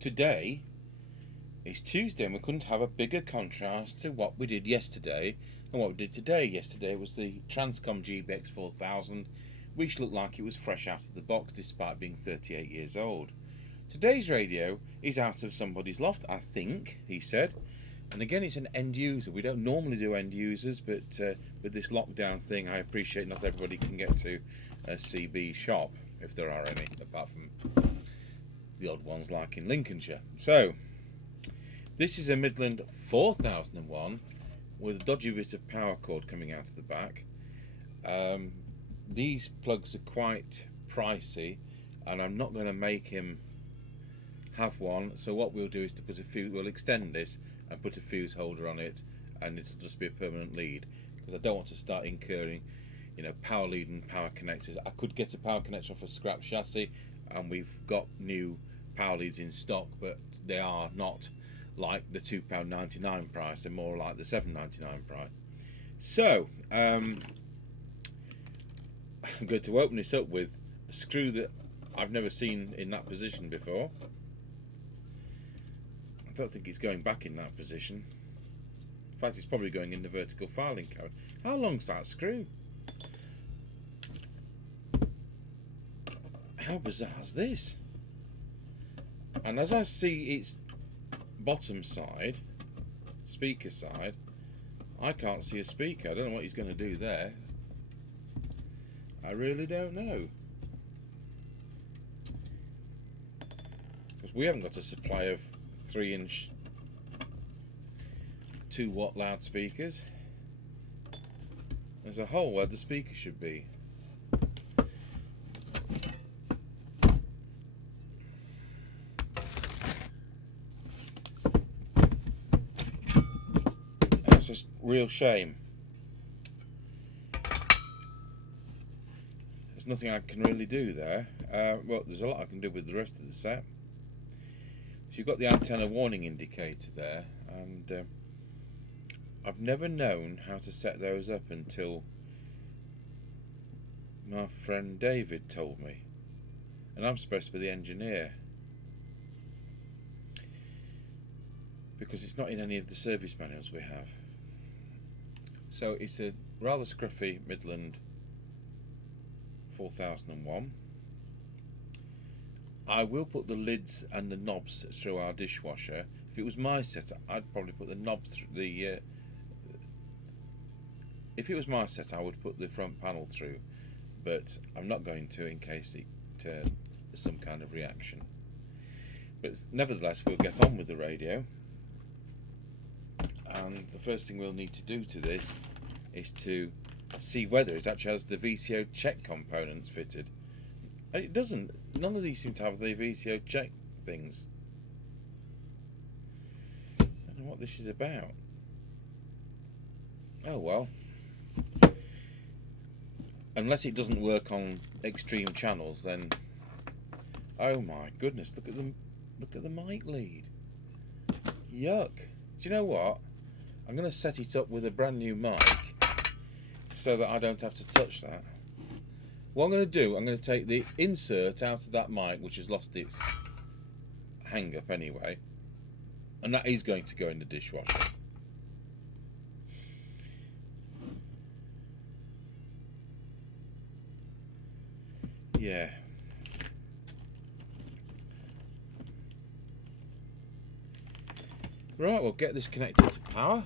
Today is Tuesday and we couldn't have a bigger contrast to what we did yesterday and what we did today. Yesterday was the Transcom GBX 4000, which looked like it was fresh out of the box despite being 38 years old. Today's radio is out of somebody's loft, I think, he said. And again, it's an end user. We don't normally do end users, but with this lockdown thing, I appreciate not everybody can get to a CB shop, if there are any, apart from the odd ones like in Lincolnshire. So, this is a Midland 4001 with a dodgy bit of power cord coming out of the back. These plugs are quite pricey, and I'm not going to make him have one. So what we'll do is to put a fuse. We'll extend this and put a fuse holder on it, and it'll just be a permanent lead, because I don't want to start incurring, power lead and power connectors. I could get a power connector off a scrap chassis, and we've got new power leads in stock, but they are not like the £2.99 price. They're more like the £7.99 price. So I'm going to open this up with a screw that I've never seen in that position before. I don't think it's going back in that position. In fact, it's probably going in the vertical filing cabinet. How long's that screw? How bizarre is this? And as I see its bottom side, speaker side, I can't see a speaker. I don't know what he's going to do there. I really don't know. Because we haven't got a supply of 3-inch 2-watt loudspeakers. There's a hole where the speaker should be. That's a real shame. There's nothing I can really do there. Well, there's a lot I can do with the rest of the set. So you've got the antenna warning indicator there, and I've never known how to set those up until my friend David told me, and I'm supposed to be the engineer, because it's not in any of the service manuals we have. So it's a rather scruffy Midland 4001. I will put the lids and the knobs through our dishwasher. If it was my set, I'd probably put the knobs through the. If it was my set, I would put the front panel through, but I'm not going to in case it there's some kind of reaction. But nevertheless, we'll get on with the radio. And the first thing we'll need to do to this is to see whether it actually has the VCO check components fitted. It doesn't. None of these seem to have the VCO check things. I don't know what this is about. Oh well. Unless it doesn't work on extreme channels, then. Oh my goodness! Look at them. Look at the mic lead. Yuck. Do you know what? I'm going to set it up with a brand new mic so that I don't have to touch that. What I'm going to do, I'm going to take the insert out of that mic, which has lost its hang up anyway, and that is going to go in the dishwasher. Yeah. Right, we'll get this connected to power.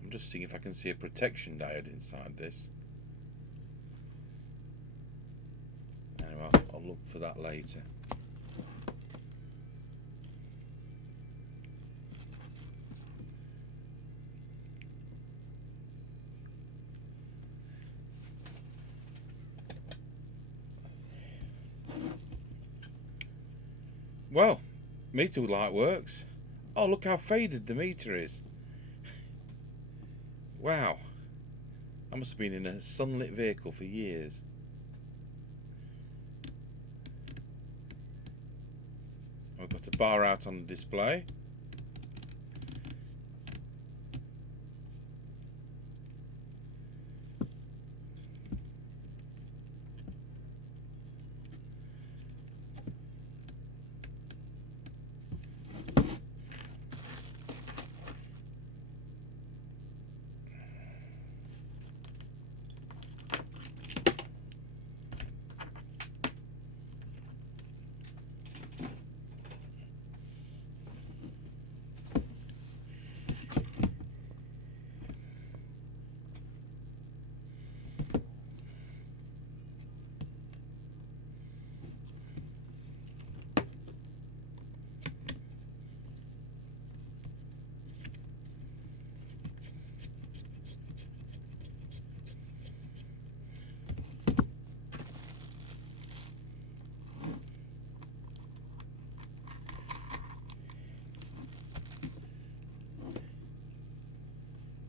I'm just seeing if I can see a protection diode inside this. Anyway, I'll look for that later. Well, Meter light works. Oh, look how faded the meter is. Wow. I must have been in a sunlit vehicle for years. I've got a bar out on the display.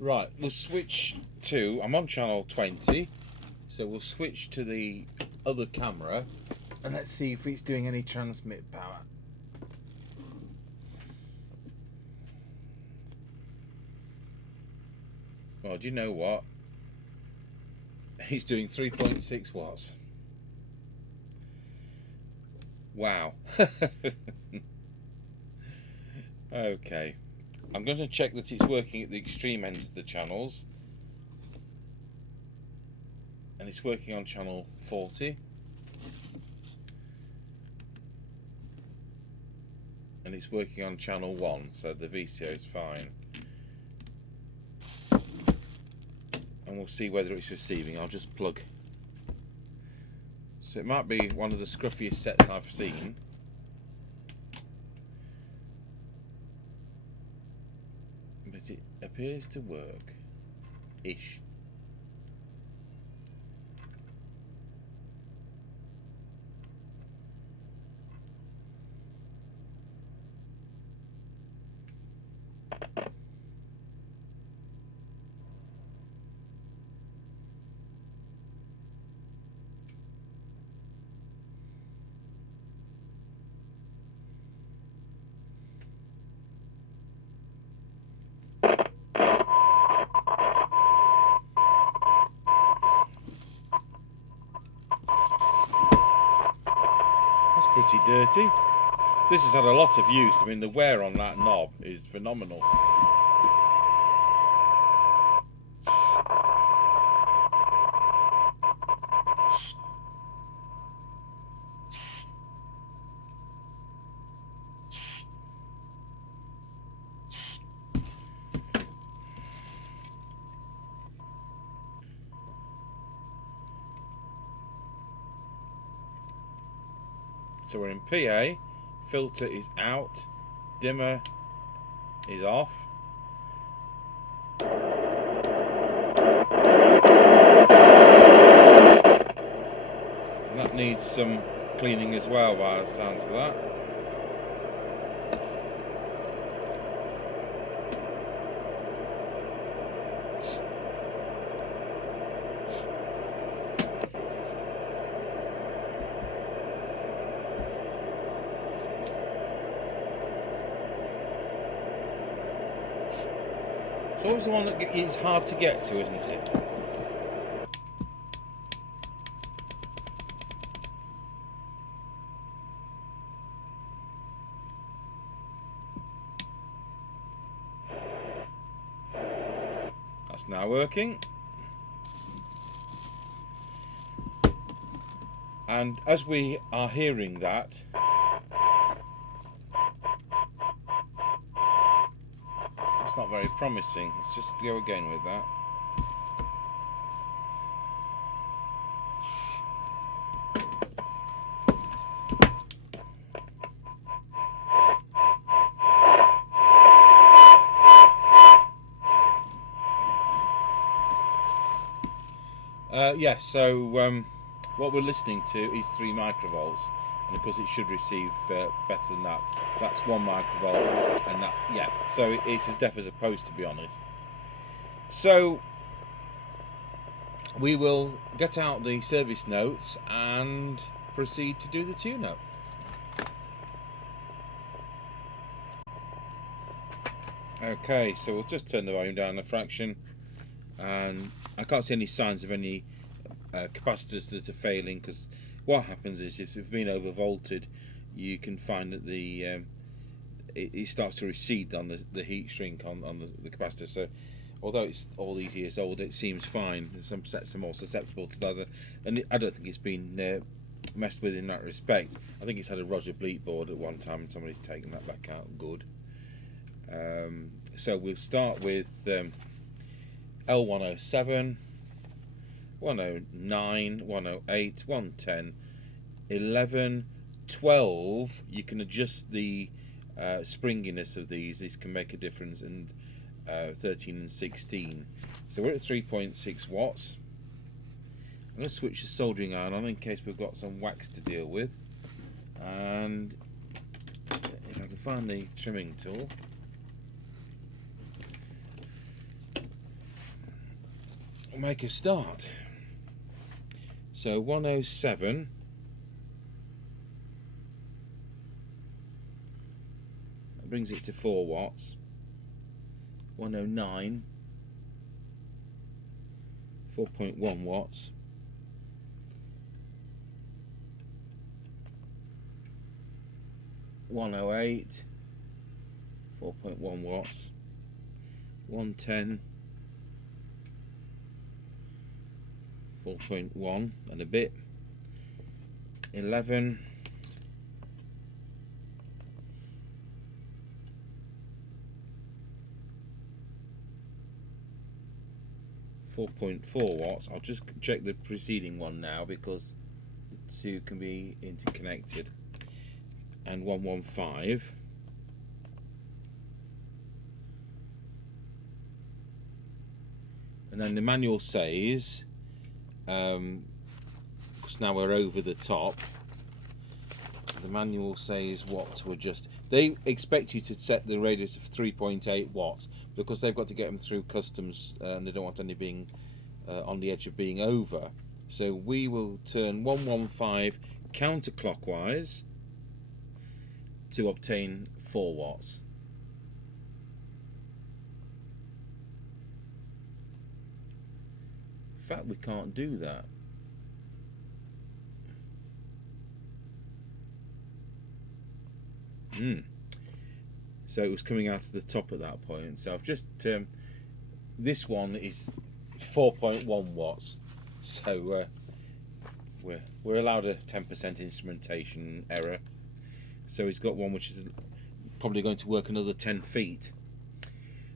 Right, we'll switch to, I'm on channel 20, so we'll switch to the other camera and let's see if it's doing any transmit power. Well, do you know what? He's doing 3.6 watts. Wow. Okay. I'm going to check that it's working at the extreme ends of the channels. And it's working on channel 40. And it's working on channel 1, so the VCO is fine. And we'll see whether it's receiving. I'll just plug. So it might be one of the scruffiest sets I've seen. But it appears to work-ish. That's pretty dirty. This has had a lot of use. I mean, the wear on that knob is phenomenal. So we're in PA, filter is out, dimmer is off. And that needs some cleaning as well by the sounds of that. It's always the one that is hard to get to, isn't it? That's now working. And as we are hearing that, it's not very promising. Let's just go again with that. Yes, so what we're listening to is 3 microvolts. and of course it should receive better than that. That's 1 microvolt, and that, yeah, so it's as deaf as a post, to be honest. So we will get out the service notes and proceed to do the tune-up. Okay, so we'll just turn the volume down a fraction, and I can't see any signs of any capacitors that are failing, because what happens is if it's been overvolted, you can find that the it starts to recede on the heat shrink on the capacitor. So although it's all these years old, it seems fine. Some sets are more susceptible to the other, and I don't think it's been messed with in that respect. I think it's had a Roger Bleat board at one time, and somebody's taken that back out. Good. So we'll start with L107, 109, 108, 110, 11, 12. You can adjust the springiness of these. This can make a difference. And 13 and 16. So we're at 3.6 watts. I'm going to switch the soldering iron on in case we've got some wax to deal with. And if I can find the trimming tool. We'll make a start. So 107. That brings it to 4 watts. 109, 4.1 watts. 108, 4.1 watts. 110, 4.1 and a bit. 11, 4.4 watts. I'll just check the preceding one now because the two can be interconnected. And 115. And then the manual says, because now we're over the top, the manual says what to adjust. They expect you to set the radius of 3.8 watts because they've got to get them through customs and they don't want any being on the edge of being over. So we will turn 115 counterclockwise to obtain 4 watts. In fact, we can't do that. So it was coming out of the top at that point. So I've just this one is 4.1 watts. So we're allowed a 10% instrumentation error. So he's got one which is probably going to work another 10 feet.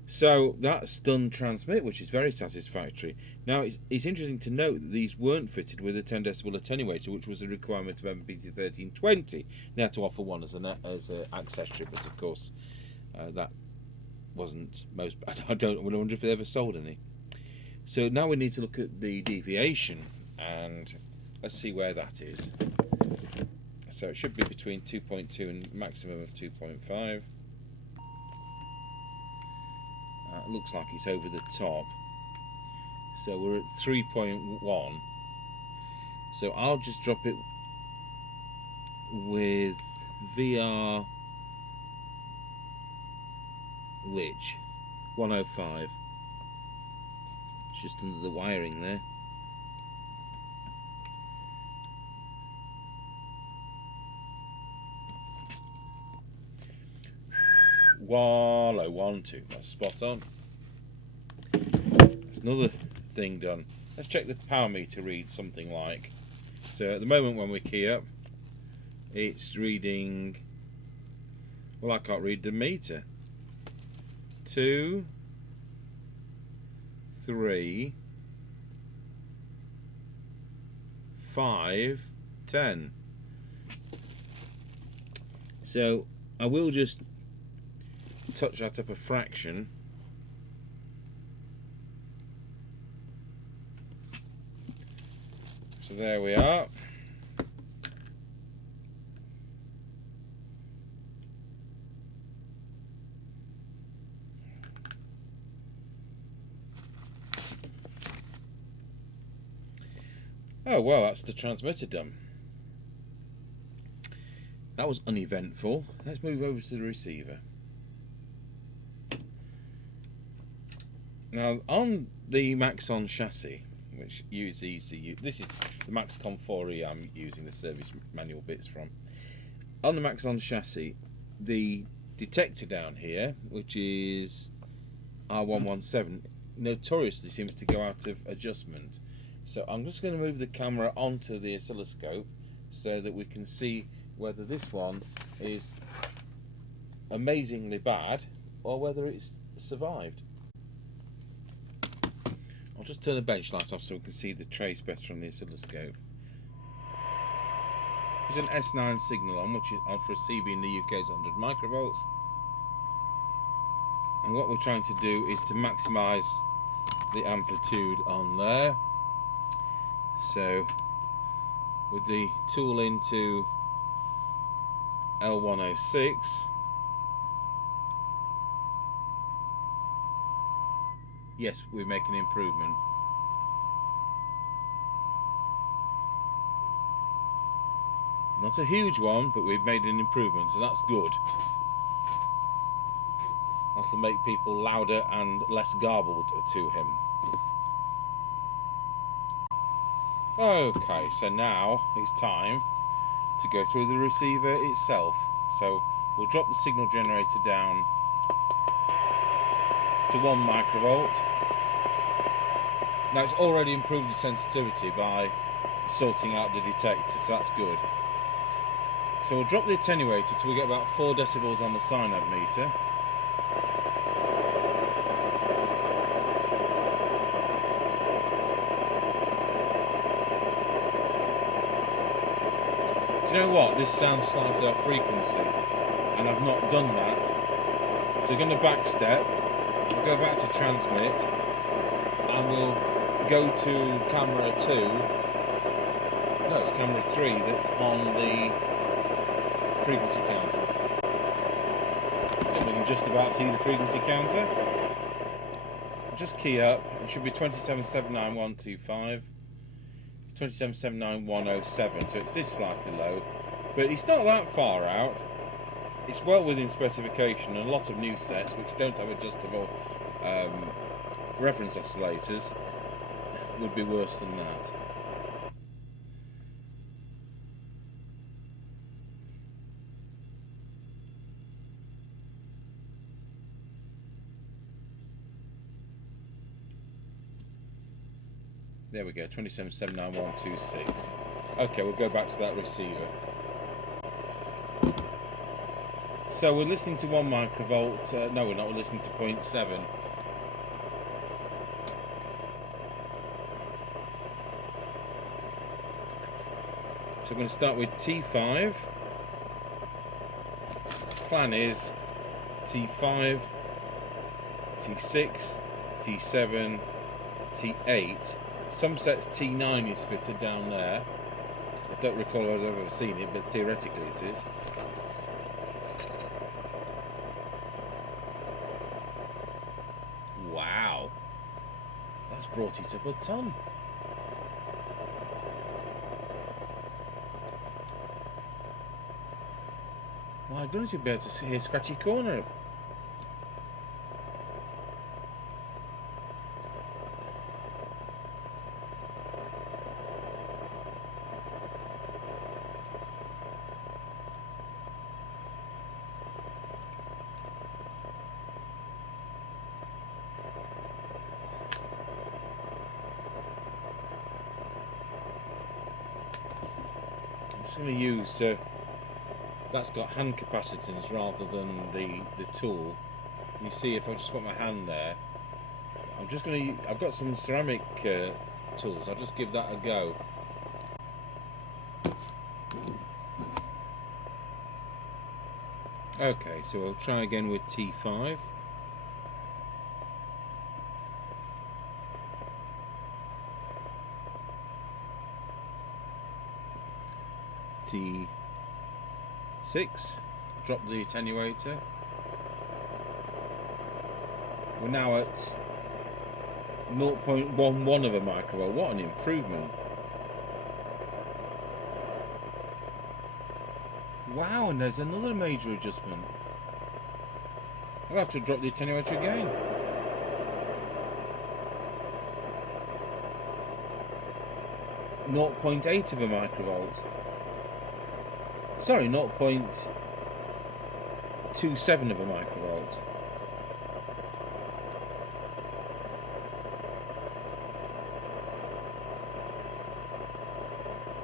So that's done transmit, which is very satisfactory. Now it's interesting to note that these weren't fitted with a 10 decibel attenuator, which was a requirement of MPT 1320. They had to offer one as an accessory, but of course that wasn't most. I wonder if they ever sold any. So now we need to look at the deviation, and let's see where that is. So it should be between 2.2 and maximum of 2.5. Looks like it's over the top. So we're at 3.1. So I'll just drop it with VR which 105. It's just under the wiring there. Wallow 1-2. That's spot on. There's another thing done. Let's check the power meter reads something like. So at the moment when we key up, it's reading. Well, I can't read the meter. 2, 3, 5, 10. So I will just touch that up a fraction. So there we are. Oh well, that's the transmitter done. That was uneventful. Let's move over to the receiver. Now on the Maxon chassis, which is easy, this is the Maxcon 4E I'm using the service manual bits from. On the Maxon chassis, the detector down here, which is R117, notoriously seems to go out of adjustment. So I'm just going to move the camera onto the oscilloscope so that we can see whether this one is amazingly bad or whether it's survived. I'll just turn the bench light off so we can see the trace better on the oscilloscope. There's an S9 signal on, which is on for a CB in the UK is 100 microvolts. And what we're trying to do is to maximise the amplitude on there. So with the tool into L106, yes, we're making improvement. Not a huge one, but we've made an improvement, so that's good. That'll make people louder and less garbled to him. Okay, so now it's time to go through the receiver itself. So we'll drop the signal generator down to 1 microvolt. Now it's already improved the sensitivity by sorting out the detector, so that's good. So we'll drop the attenuator till we get about 4 decibels on the cyanide meter. Do you know what? This sounds slightly off frequency, and I've not done that. So we're going to back step, we'll go back to transmit, and we'll go to camera 2. No, it's camera 3 that's on the frequency counter. I think we can just about see the frequency counter. Just key up, it should be 2779125, 2779107, so it's this slightly low, but it's not that far out. It's well within specification, and a lot of new sets which don't have adjustable reference oscillators would be worse than that. There we go, 2779126. Okay, we'll go back to that receiver. So we're listening to 1 microvolt. No, we're not. We're listening to 0.7. So I'm going to start with T5. Plan is T5, T6, T7, T8. Some sets T9 is fitted down there. I don't recall if I've ever seen it, but theoretically it is. Wow, that's brought it up a ton. My goodness, you'll be able to hear scratchy corner. I'm just going to use that's got hand capacitance rather than the tool. You see, if I just put my hand there, I'm just going to. I've got some ceramic tools. I'll just give that a go. Okay, so we'll try again with T5. T6, drop the attenuator. We're now at 0.11 of a microvolt. What an improvement. Wow, and there's another major adjustment. I'll have to drop the attenuator again. .8 of a microvolt. Sorry, 0.27 of a microvolt.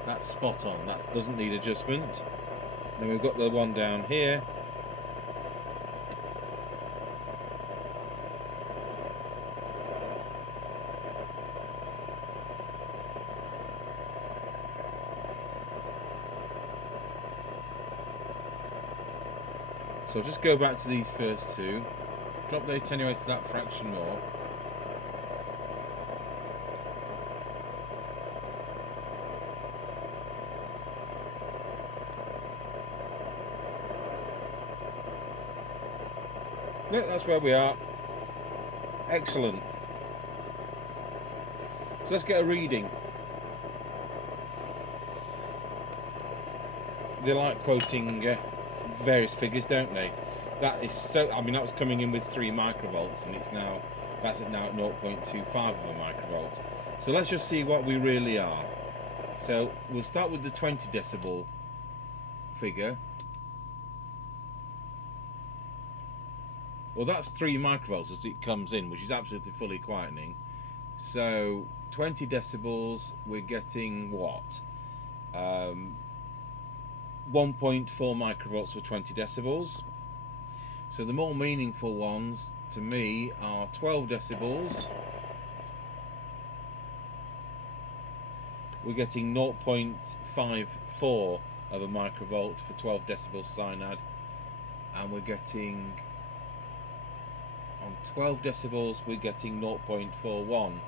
That's spot on. That doesn't need adjustment. Then we've got the one down here. So I'll just go back to these first two, drop the attenuator that fraction more. Yeah, that's where we are. Excellent. So let's get a reading. They like quoting various figures, don't they? That is so. I mean, that was coming in with 3 microvolts, and that's now at 0.25 of a microvolt. So let's just see what we really are. So we'll start with the 20 decibel figure. Well, that's 3 microvolts as it comes in, which is absolutely fully quietening. So 20 decibels, we're getting what? 1.4 microvolts for 20 decibels. So the more meaningful ones to me are 12 decibels. We're getting 0.54 of a microvolt for 12 decibels cyanide, and we're getting on 12 decibels we're getting 0.41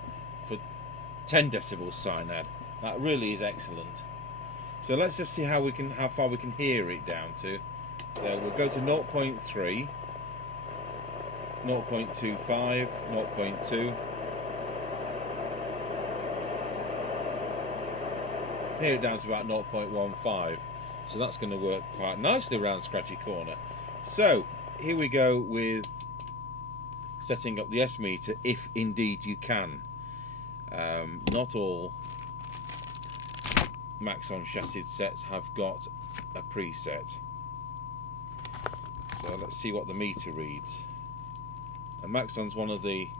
for 10 decibels cyanide. That really is excellent. So let's just see how far we can hear it down to. So we'll go to 0.3, 0.25, 0.2. Hear it down to about 0.15. So that's going to work quite nicely around Scratchy Corner. So here we go with setting up the S meter, if indeed you can. Not all Maxon chassis sets have got a preset. So let's see what the meter reads. And Maxon's one of the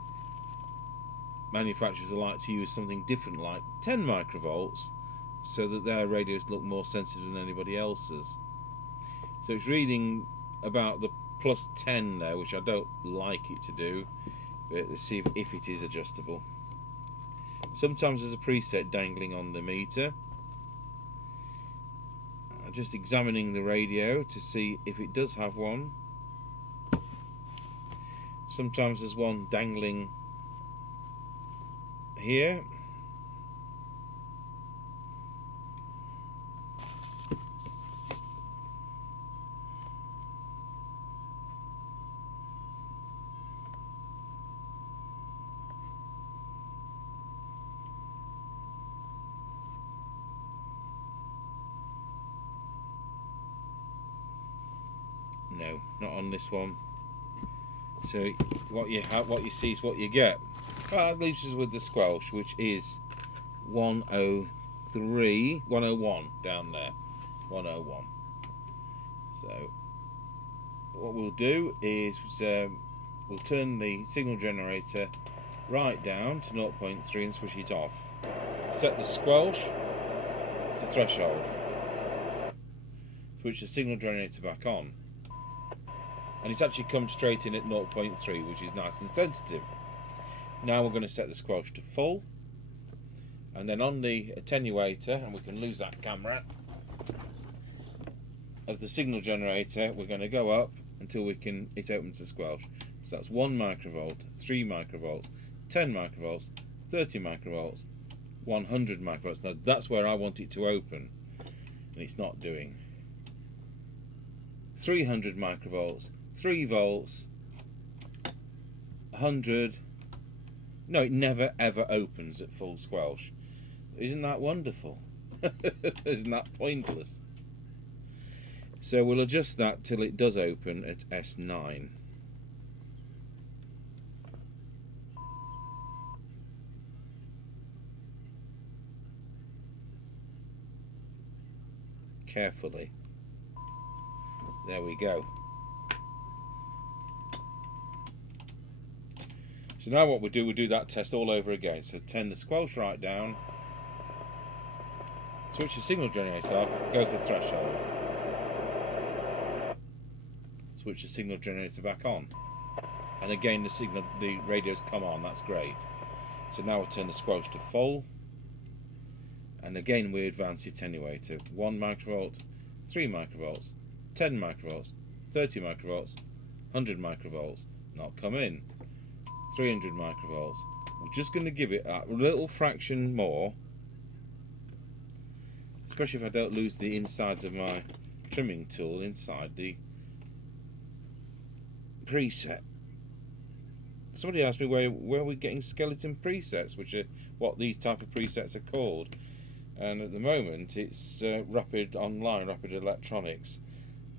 manufacturers that like to use something different, like 10 microvolts, so that their radios look more sensitive than anybody else's. So it's reading about the plus 10 there, which I don't like it to do, but let's see if it is adjustable. Sometimes there's a preset dangling on the meter. I'm just examining the radio to see if it does have one. Sometimes there's one dangling here. No, not on this one. So what you see is what you get. Well, that leaves us with the squelch, which is 101 down there. 101. So what we'll do is we'll turn the signal generator right down to 0.3 and switch it off. Set the squelch to threshold. Switch the signal generator back on. And it's actually come straight in at 0.3, which is nice and sensitive. Now we're going to set the squelch to full, and then on the attenuator, and we can lose that camera, of the signal generator, we're going to go up until it opens the squelch. So that's 1 microvolt, 3 microvolts, 10 microvolts, 30 microvolts, 100 microvolts. Now that's where I want it to open, and it's not doing. 300 microvolts, 3 volts, 100. No, it never ever opens at full squelch. Isn't that wonderful? Isn't that pointless? So we'll adjust that till it does open at S9. Carefully. There we go. So now what we do that test all over again. So turn the squelch right down, switch the signal generator off, go for threshold. Switch the signal generator back on. And again the radio's come on, that's great. So now we'll turn the squelch to full. And again we advance the attenuator. 1 microvolt, 3 microvolts, 10 microvolts, 30 microvolts, 100 microvolts. Not come in. 300 microvolts. We're just going to give it a little fraction more, especially if I don't lose the insides of my trimming tool inside the preset. Somebody asked me where are we getting skeleton presets, which are what these type of presets are called, and at the moment it's Rapid Electronics,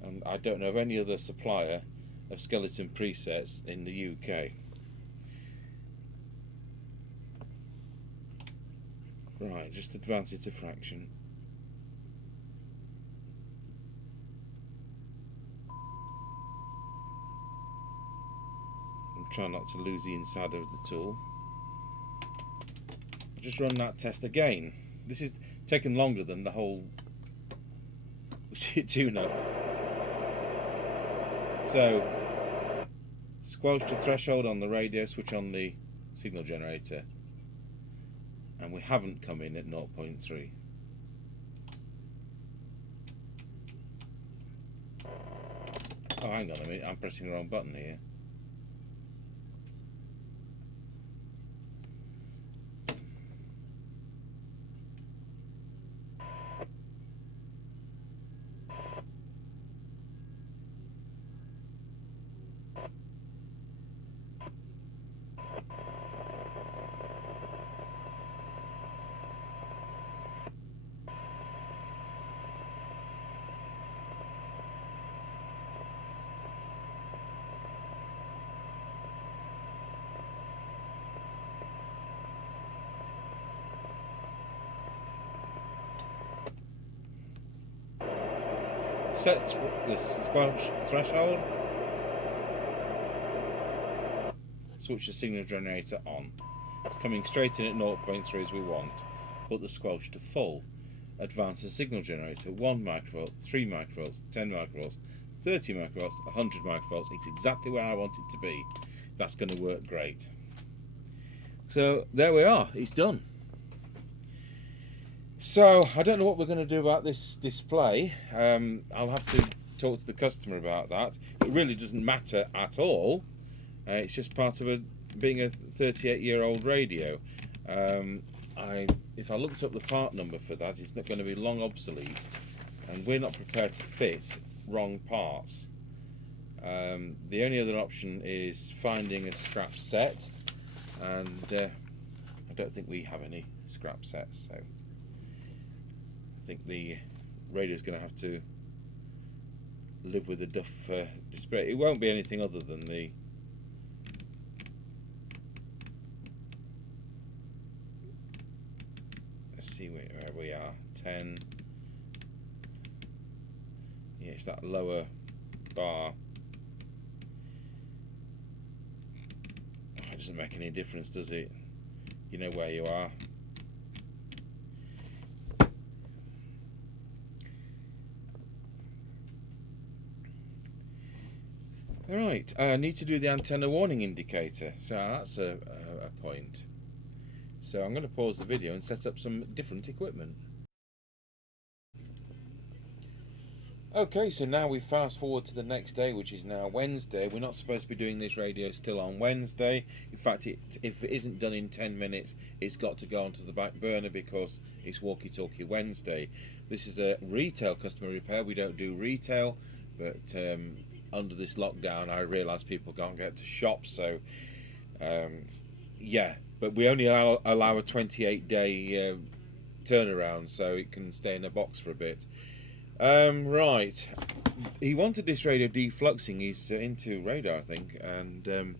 and I don't know of any other supplier of skeleton presets in the UK. Right, just advance it a fraction. And try not to lose the inside of the tool. Just run that test again. This is taken longer than the whole tune-up. So, squelch to threshold on the radio, switch on the signal generator. And we haven't come in at 0.3. Oh, hang on a minute, I'm pressing the wrong button here. Set the squelch threshold. Switch the signal generator on. It's coming straight in at 0.3 as we want. Put the squelch to full. Advance the signal generator 1 microvolt, 3 microvolts, 10 microvolts, 30 microvolts, 100 microvolts. It's exactly where I want it to be. That's going to work great. So there we are, it's done. So I don't know what we're going to do about this display. I'll have to talk to the customer about that. It really doesn't matter at all. It's just part of being a 38-year-old radio. If I looked up the part number for that, it's not going to be long obsolete, and we're not prepared to fit wrong parts. The only other option is finding a scrap set, and I don't think we have any scrap sets, so I think the radio is going to have to live with the duff display. It won't be anything other than the see where we are. 10. Yeah, it's that lower bar. Oh, it doesn't make any difference, does it? You know where you are. Alright, I need to do the antenna warning indicator, so that's a point. So I'm going to pause the video and set up some different equipment. Okay, so now we fast forward to the next day, which is now Wednesday. We're not supposed to be doing this radio still on Wednesday. In fact, if it isn't done in 10 minutes, it's got to go onto the back burner because it's Talkie Wednesday. This is a retail customer repair. We don't do retail, but under this lockdown, I realise people can't get to shops, so yeah. But we only allow a 28-day turnaround, so it can stay in a box for a bit. Right. He wanted this radio defluxing. He's into radar, I think, and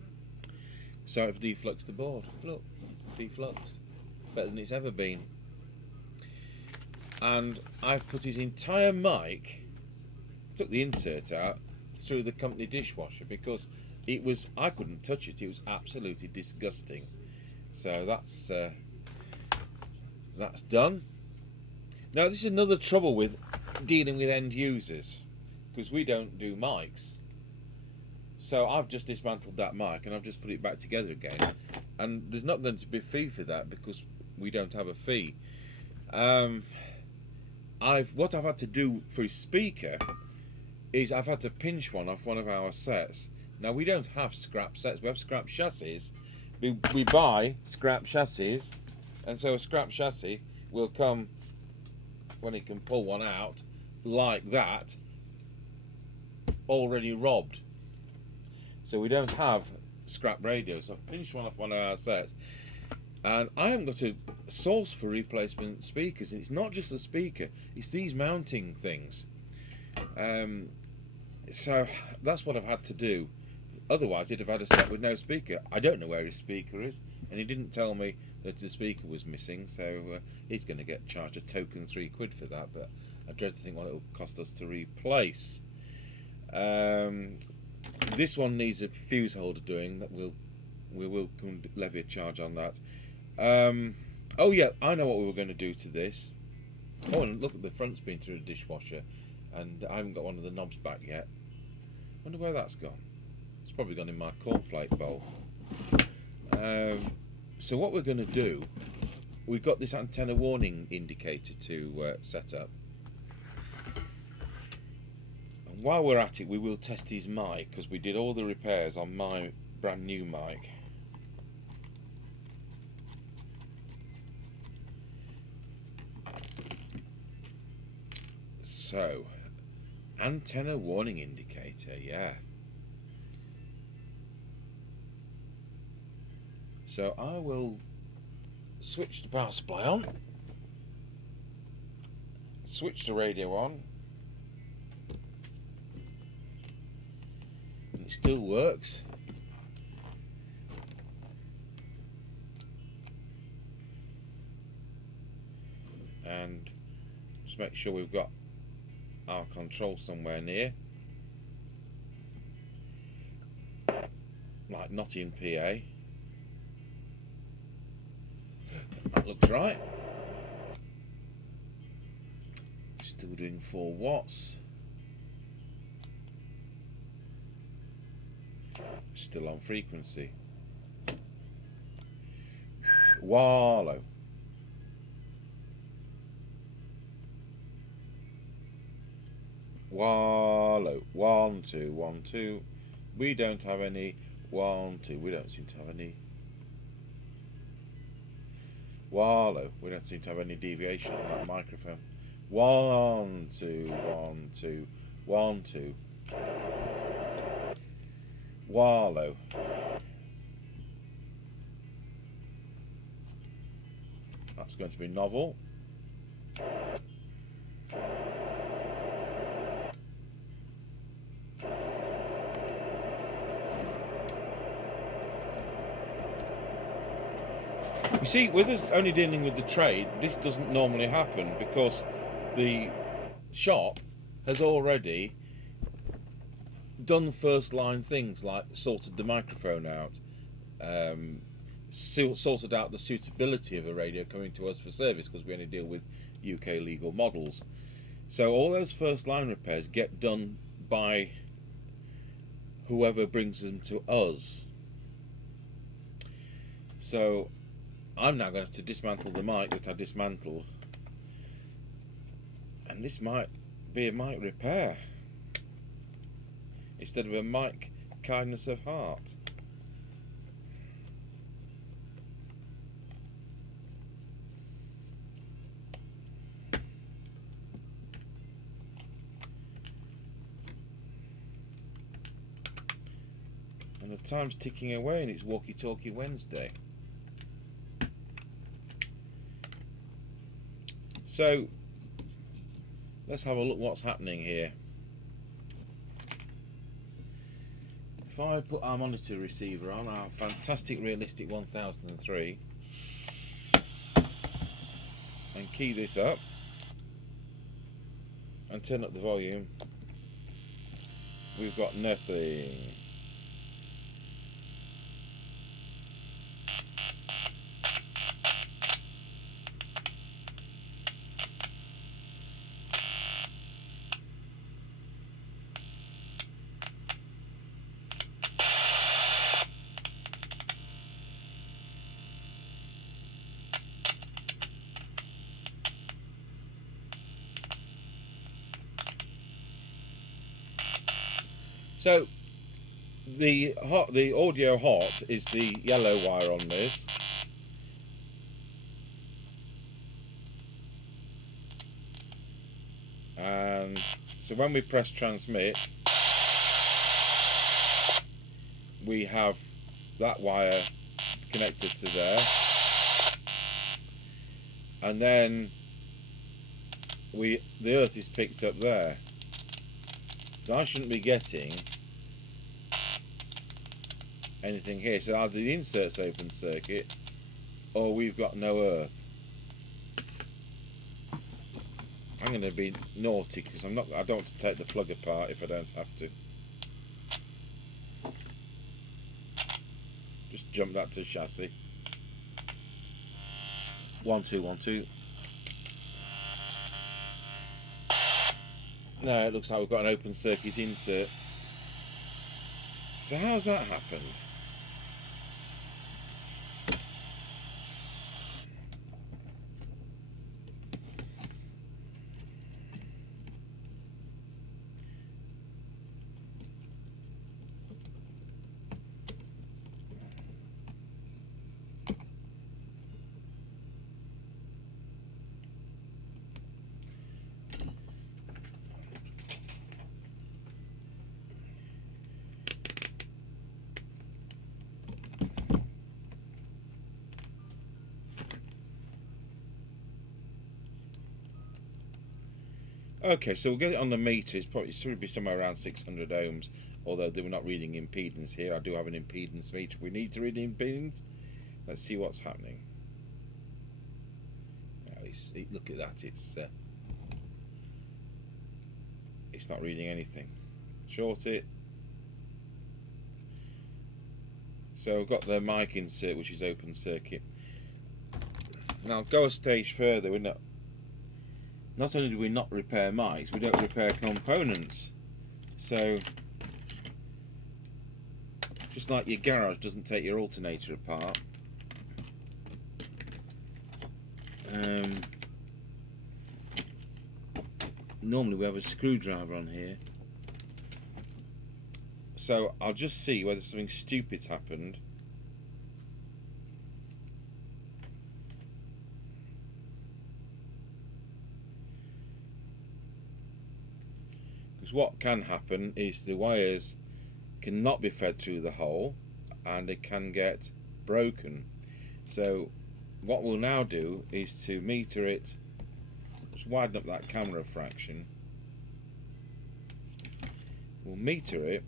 so I've defluxed the board. Look, defluxed. Better than it's ever been. And I've put his entire mic, took the insert out, through the company dishwasher because I couldn't touch it. It was absolutely disgusting. So that's done. Now this is another trouble with dealing with end users, because we don't do mics. So I've just dismantled that mic and I've just put it back together again, and there's not going to be a fee for that because we don't have a fee. What I've had to do for his speaker is I've had to pinch one off one of our sets. Now we don't have scrap sets, we have scrap chassis. We buy scrap chassis, and so a scrap chassis will come when he can pull one out like that, already robbed. So we don't have scrap radios. So I've pinched one off one of our sets, and I haven't got a source for replacement speakers. And it's not just the speaker, it's these mounting things. So that's what I've had to do. Otherwise he'd have had a set with no speaker. I don't know where his speaker is, and he didn't tell me that the speaker was missing, so he's going to get charged a token £3 for that, but I dread to think what it'll cost us to replace. This one needs a fuse holder doing. That we will levy a charge on that. Oh yeah, I know what we were going to do to this. Oh, and look at the front's been through the dishwasher, and I haven't got one of the knobs back yet. Wonder where that's gone. It's probably gone in my cornflake bowl. So what we're going to do, we've got this antenna warning indicator to set up. And while we're at it, we will test his mic, because we did all the repairs on my brand new mic. So, antenna warning indicator, yeah. So I will switch the power supply on, switch the radio on, and it still works. And just make sure we've got our control somewhere near, like not in PA. That looks right. Still doing 4 watts. Still on frequency. Wallow. Wallow. 1 2 1 2. We don't have any 1 2. We don't seem to have any wallow. We don't seem to have any deviation on that microphone. 1 2 1 2 1 2. Wallow. That's going to be novel. You see, with us only dealing with the trade, this doesn't normally happen because the shop has already done first line things like sorted the microphone out, sorted out the suitability of a radio coming to us for service, because we only deal with UK legal models. So all those first line repairs get done by whoever brings them to us. So I'm now going to have to dismantle the mic that I dismantled, and this might be a mic repair instead of a mic kindness of heart. And the time's ticking away, and it's Talkie Wednesday. So let's have a look what's happening here. If I put our monitor receiver on, our fantastic realistic 1003, and key this up and turn up the volume, we've got nothing. So the audio hot is the yellow wire on this. And so when we press transmit, we have that wire connected to there, and then the earth is picked up there. But I shouldn't be getting anything here, so either the insert's open circuit or we've got no earth. I'm going to be naughty because I don't want to take the plug apart if I don't have to. Just jump that to chassis. 1 2 1 2. No, it looks like we've got an open circuit insert. So how's that happened? Okay, so we'll get it on the meter. It should be somewhere around 600 ohms, although they were not reading impedance here. I do have an impedance meter. We need to read impedance. Let's see what's happening. Look at that. It's not reading anything. Short it. So we've got the mic insert, which is open circuit. Now go a stage further. Not only do we not repair mics, we don't repair components. So, just like your garage doesn't take your alternator apart, normally we have a screwdriver on here. So I'll just see whether something stupid's happened. What can happen is the wires cannot be fed through the hole and it can get broken. So what we'll now do is to meter it. Just widen up that camera fraction. We'll meter it.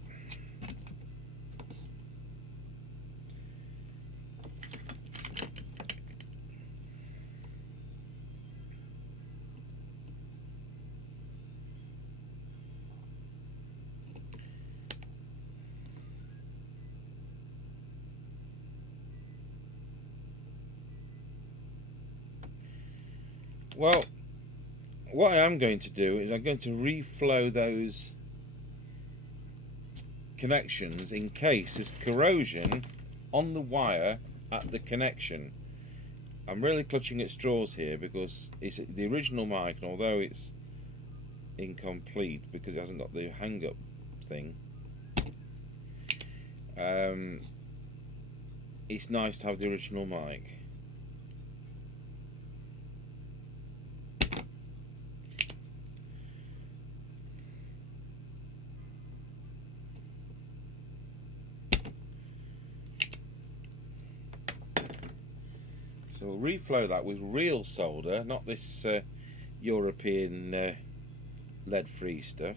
Well, what I am going to do is I'm going to reflow those connections in case there's corrosion on the wire at the connection. I'm really clutching at straws here because it's the original mic, and although it's incomplete because it hasn't got the hang-up thing, it's nice to have the original mic. So we'll reflow that with real solder, not this European lead-free stuff.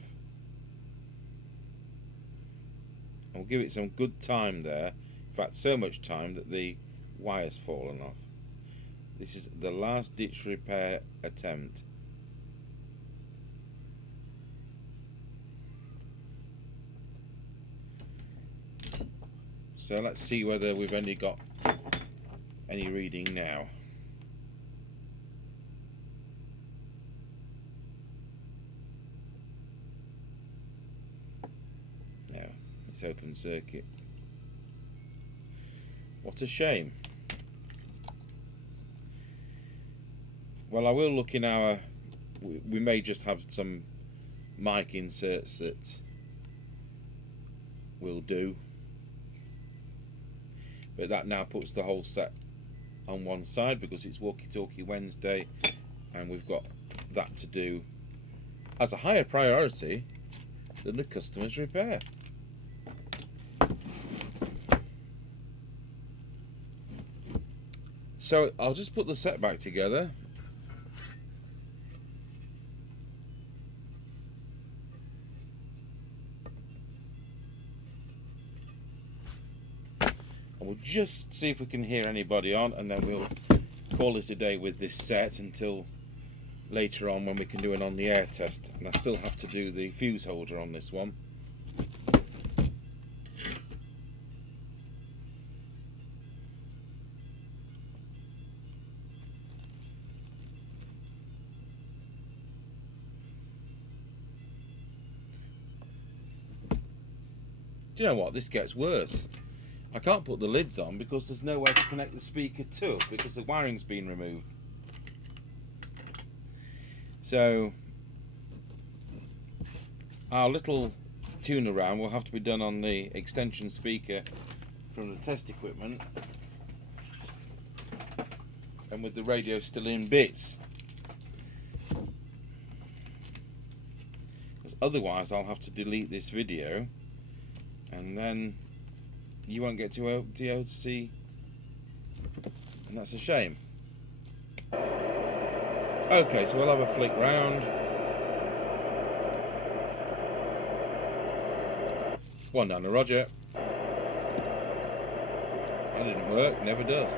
And we'll give it some good time there. In fact, so much time that the wire's fallen off. This is the last ditch repair attempt. So let's see whether we've only got any reading now. No, it's open circuit. What a shame. Well, I will look in our... We may just have some mic inserts that will do. But that now puts the whole set on one side because it's Talkie Wednesday and we've got that to do as a higher priority than the customer's repair. So I'll just put the set back together. And we'll just see if we can hear anybody on, and then we'll call it a day with this set until later on when we can do an on-the-air test. And I still have to do the fuse holder on this one. Do you know what? This gets worse. I can't put the lids on because there's no way to connect the speaker to it because the wiring's been removed. So our little tune around will have to be done on the extension speaker from the test equipment and with the radio still in bits. Because otherwise I'll have to delete this video and then you won't get to be able to see, and that's a shame. Okay, so we'll have a flick round. One down to Roger. That didn't work, never does.